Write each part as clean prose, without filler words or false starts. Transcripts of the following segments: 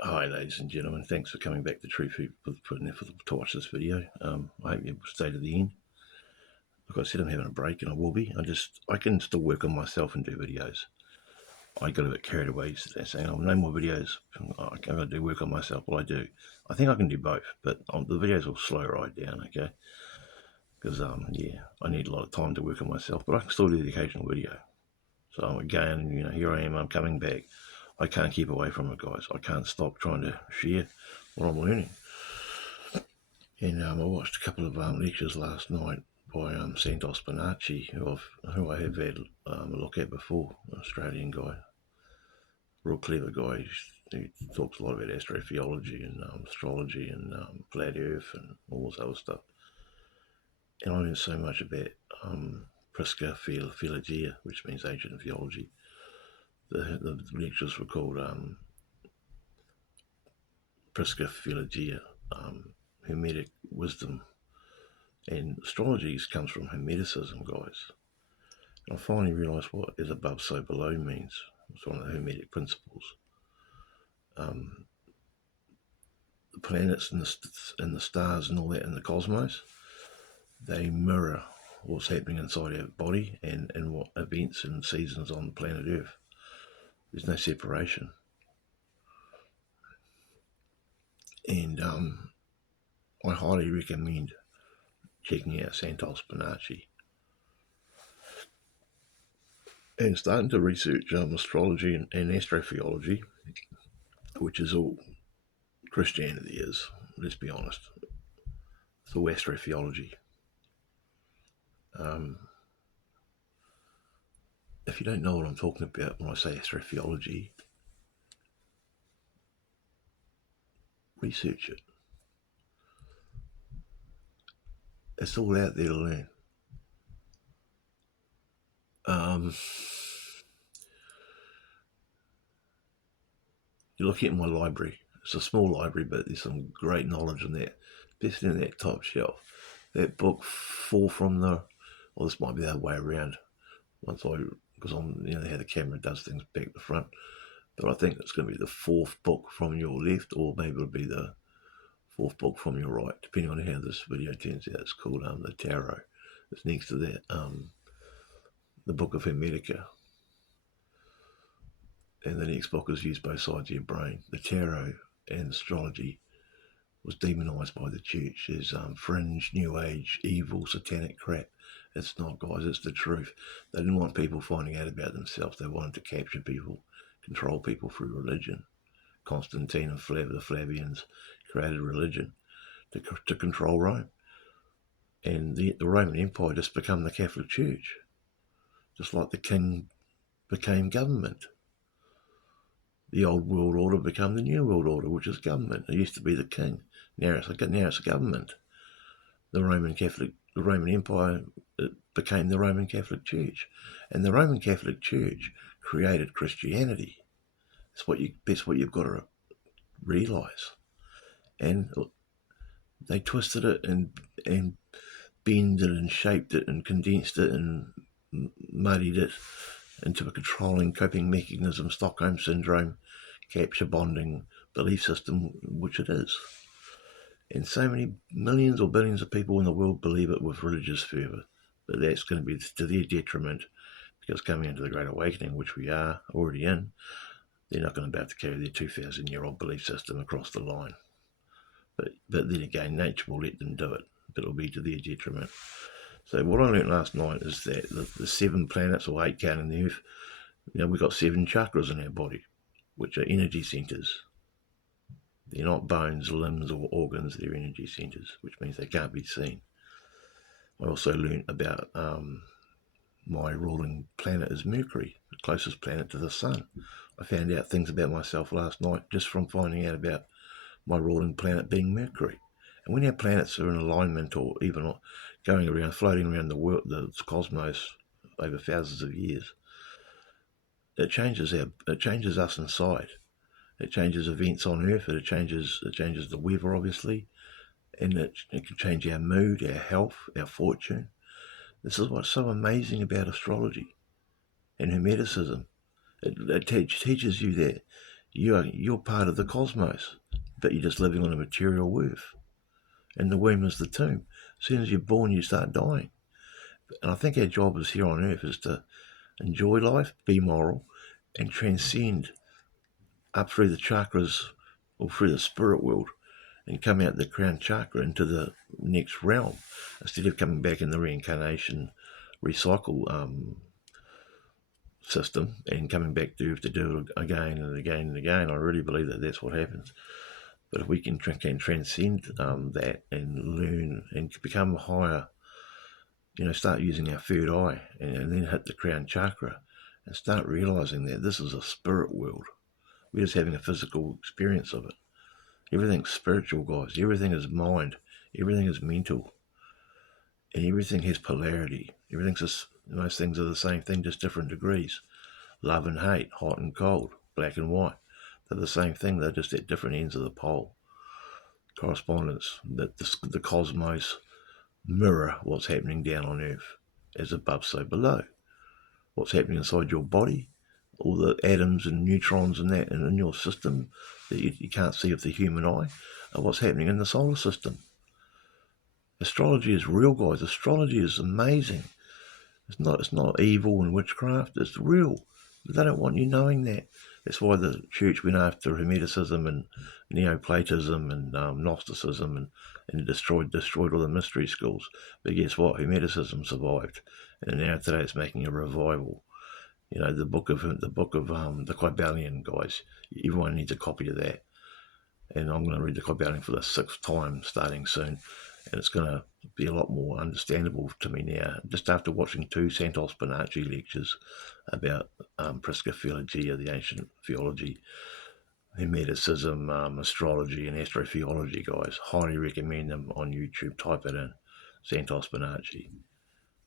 Hi, ladies and gentlemen. Thanks for coming back to True Food for putting effort to watch this video. I hope you stay to the end. Like I said, I'm having a break, and I will be. I can still work on myself and do videos. I got a bit carried away saying, "Oh, no more videos. I'm going to do work on myself." Well, I do. I think I can do both, but the videos will slow right down, okay? Because yeah, I need a lot of time to work on myself, but I can still do the occasional video. So again, here I am. I'm coming back. I can't keep away from it, guys. I can't stop trying to share what I'm learning. And I watched a couple of lectures last night by Santos Bonacci, who I have had a look at before, an Australian guy, real clever guy. He talks a lot about astrotheology and astrology and flat Earth and all this other stuff. And I learned so much about Prisca Theologia, which means ancient theology. The lectures were called Prisca Theologia, Hermetic Wisdom. And astrology comes from Hermeticism, guys. And I finally realised what is above, so below means. It's one of the Hermetic principles. The planets and the stars and all that in the cosmos, they mirror what's happening inside our body and what events and seasons on planet Earth. There's no separation. And I highly recommend checking out Santos Bonacci and starting to research astrology and astrotheology, which is all Christianity is, let's be honest. It's all astrotheology. If you don't know what I'm talking about when I say astrotheology, research it. It's all out there to learn. You're looking at my library. It's a small library, but there's some great knowledge in there, especially in that top shelf. That book, Fall from the, well, this might be the other way around. Because I'm, how the camera does things back to front. But I think it's going to be the fourth book from your left, or maybe it'll be the fourth book from your right, depending on how this video turns out. It's called the Tarot. It's next to that, the Book of Hermetica. And the next book is Use Both Sides of Your Brain. The Tarot and astrology was demonised by the church as fringe, new age, evil, satanic crap. It's not, guys, it's the truth. They didn't want people finding out about themselves. They wanted to capture people, control people through religion. Constantine and the Flavians created religion to control Rome. And the Roman Empire just became the Catholic Church, just like the king became government. The old world order became the new world order, which is government. It used to be the king. Now it's a government. The Roman Empire became the Roman Catholic Church, and the Roman Catholic Church created Christianity. That's what you've got to realise. And they twisted it and bended it and shaped it and condensed it and muddied it into a controlling coping mechanism, Stockholm Syndrome, capture bonding belief system, which it is. And so many millions or billions of people in the world believe it with religious fervour. But that's going to be to their detriment, because coming into the Great Awakening, which we are already in, they're not going to be able to carry their 2,000-year-old belief system across the line. But then again, nature will let them do it, but it'll be to their detriment. So what I learned last night is that the 7 planets, or 8 counting the Earth, we've got 7 chakras in our body, which are energy centres. They're not bones, limbs, or organs, they're energy centres, which means they can't be seen. I also learned about my ruling planet is Mercury, the closest planet to the Sun. I found out things about myself last night just from finding out about my ruling planet being Mercury. And when our planets are in alignment, or even going around, floating around the world, the cosmos over thousands of years, it changes us inside. It changes events on Earth. It changes the weather, obviously, and it can change our mood, our health, our fortune. This is what's so amazing about astrology and Hermeticism. It teaches you that you're part of the cosmos, but you're just living on a material earth. And the womb is the tomb. As soon as you're born, you start dying. And I think our job is here on earth is to enjoy life, be moral, and transcend up through the chakras or through the spirit world and come out the crown chakra into the next realm instead of coming back in the reincarnation recycle system and coming back to Earth to do it again and again and again. I really believe that that's what happens. But if we can transcend that and learn and become higher, start using our third eye and then hit the crown chakra and start realizing that this is a spirit world. We're just having a physical experience of it. Everything's spiritual, guys. Everything is mind. Everything is mental. And everything has polarity. Most things are the same thing, just different degrees. Love and hate, hot and cold, black and white. They're the same thing. They're just at different ends of the pole. Correspondence. That the cosmos mirror what's happening down on Earth. As above, so below. What's happening inside your body, all the atoms and neutrons and that and in your system that you can't see with the human eye, are what's happening in the solar system. Astrology is real, guys. Astrology is amazing. It's not evil and witchcraft. It's real. They don't want you knowing that. That's why the church went after Hermeticism and Neoplatism and Gnosticism and destroyed all the mystery schools. But guess what? Hermeticism survived, and now today it's making a revival. The book of the Kybalion, guys. Everyone needs a copy of that. And I'm going to read the Kybalion for the 6th time starting soon. And it's going to be a lot more understandable to me now, just after watching 2 Santos Bonacci lectures about Prisca Theologia, the ancient theology, Hermeticism, astrology, and astrotheology, guys. Highly recommend them on YouTube. Type it in, Santos Bonacci.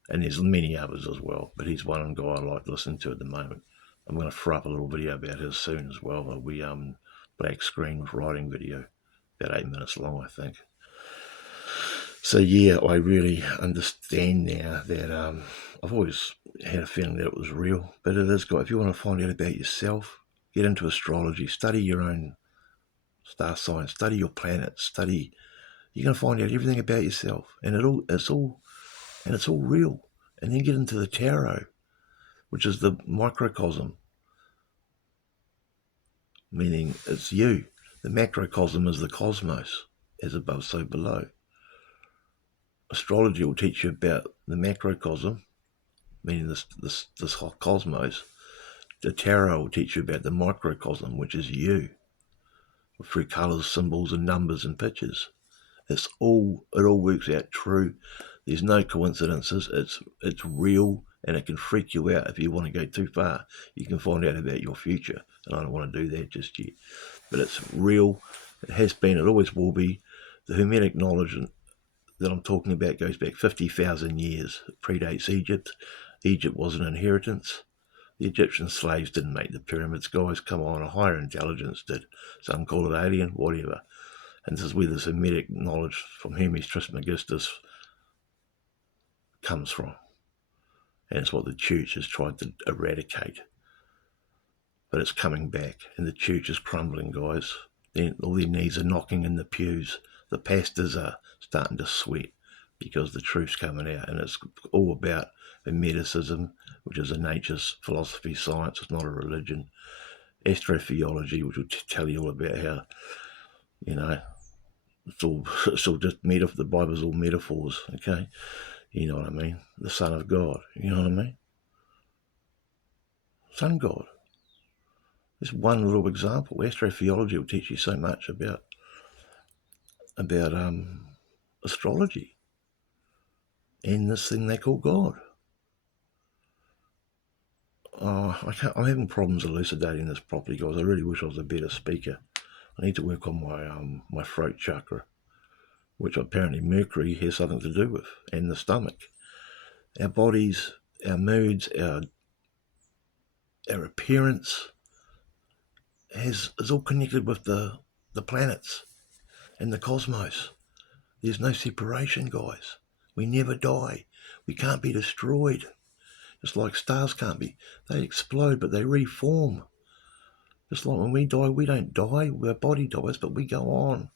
And there's many others as well, but he's one guy I like listening to at the moment. I'm going to throw up a little video about his soon as well. It'll be black screen with writing video, about 8 minutes long, I think. So yeah, I really understand now that I've always had a feeling that it was real, but it is, guys. If you want to find out about yourself, get into astrology, study your own star sign, study your planets, you're going to find out everything about yourself, and it's all real. And then get into the tarot, which is the microcosm, meaning it's you. The macrocosm is the cosmos, as above, so below. Astrology will teach you about the macrocosm, meaning this whole cosmos. The tarot will teach you about the microcosm, which is you, through colours, symbols, and numbers and pictures. It all works out true. There's no coincidences. It's real, and it can freak you out if you want to go too far. You can find out about your future, and I don't want to do that just yet. But it's real. It has been. It always will be. The Hermetic knowledge that I'm talking about goes back 50,000 years. It predates Egypt. Egypt was an inheritance. The Egyptian slaves didn't make the pyramids, guys. Come on, a higher intelligence did. Some call it alien, whatever. And this is where this Hermetic knowledge from Hermes Trismegistus comes from. And it's what the church has tried to eradicate. But it's coming back, and the church is crumbling, guys. All their knees are knocking in the pews. The pastors are starting to sweat because the truth's coming out, and it's all about Hermeticism, which is a nature's philosophy, science. It's not a religion. Astrotheology, which will tell you all about how, it's all just the Bible's all metaphors, okay? You know what I mean? The Son of God, you know what I mean? Sun God. Just one little example. Astrotheology will teach you so much about astrology and this thing they call God. I'm having problems elucidating this properly, guys. I really wish I was a better speaker. I need to work on my throat chakra, which apparently Mercury has something to do with, and the stomach. Our bodies, our moods, our appearance is all connected with the planets and the cosmos. There's no separation, guys. We never die. We can't be destroyed. Just like stars can't be. They explode, but they reform. Just like when we die, we don't die. Our body dies, but we go on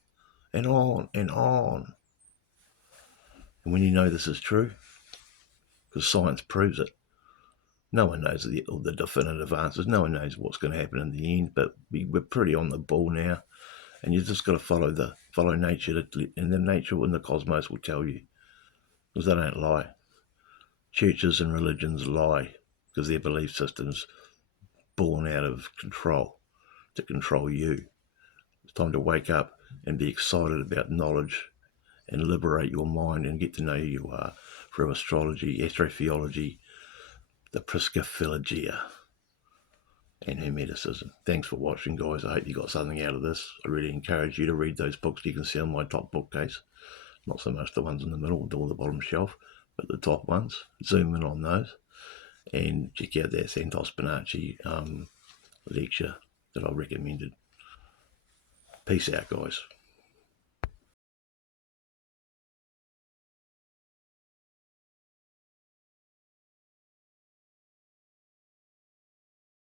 and on and on. And when you know this is true, because science proves it, no one knows the definitive answers. No one knows what's going to happen in the end, but we're pretty on the ball now. And you've just got to follow nature, and the nature and the cosmos will tell you, because they don't lie. Churches and religions lie because their belief system's born out of control to control you. It's time to wake up and be excited about knowledge and liberate your mind and get to know who you are through astrology, astrotheology, the Prisca Theologia, and Hermeticism. Thanks for watching, guys. I hope you got something out of this. I really encourage you to read those books you can see on my top bookcase. Not so much the ones in the middle or the bottom shelf, but the top ones. Zoom in on those and check out that Santos Bonacci lecture that I recommended. Peace out, guys.